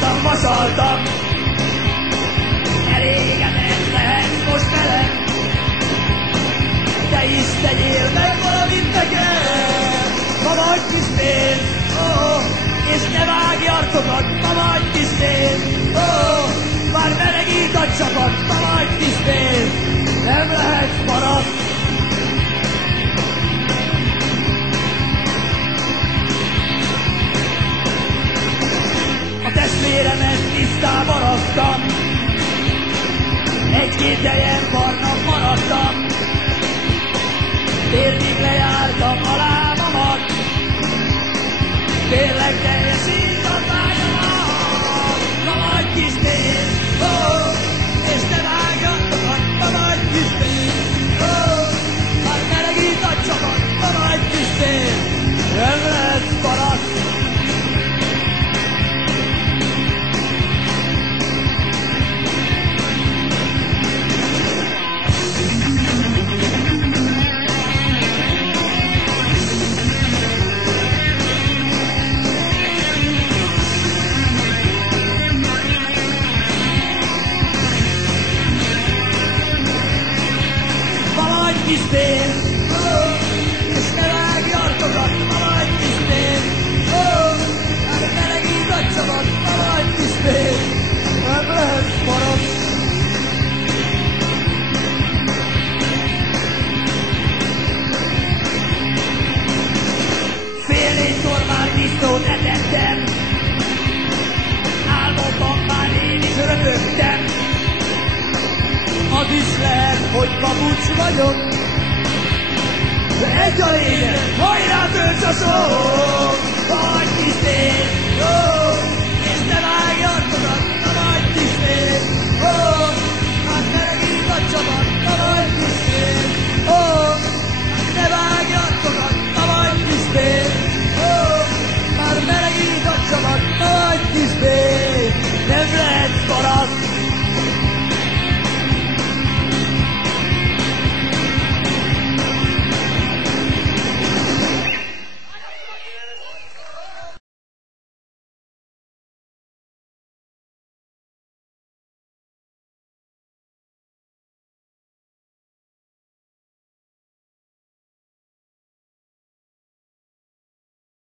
Hoztam, vasaltam. Elégedett lehetsz most velem. Te is tegyél meg valamit nekem. Ma vagy kis pénz, és ne vágj arcokat. Ma vagy kis pénz, már melegít a csapat. Ma vagy kis pénz, nem lehetsz maradt. A testvéremet tisztában raktam. Egy-két helyen barnak maradtam. Térdig lejártam a lábamat. Tényleg teljesít a vágyamat. Ma vagy kis pénz, és ne vágjatok. Ma vagy kis pénz, már melegít a csapat. Ma vagy kis pénz, nem lesz maradt. Kis pénz, és ne vágj arcokat, ma vagy kis pénz, hát melegít a csapat, ma vagy kis pénz, nem lehet maradt. Fél négykor már disznót etettem, álmomban már én is röpögtem. Az is lehet, hogy papucs vagyok, de egy a lényeg, hajrá tölts a só! Vagy kis pénz,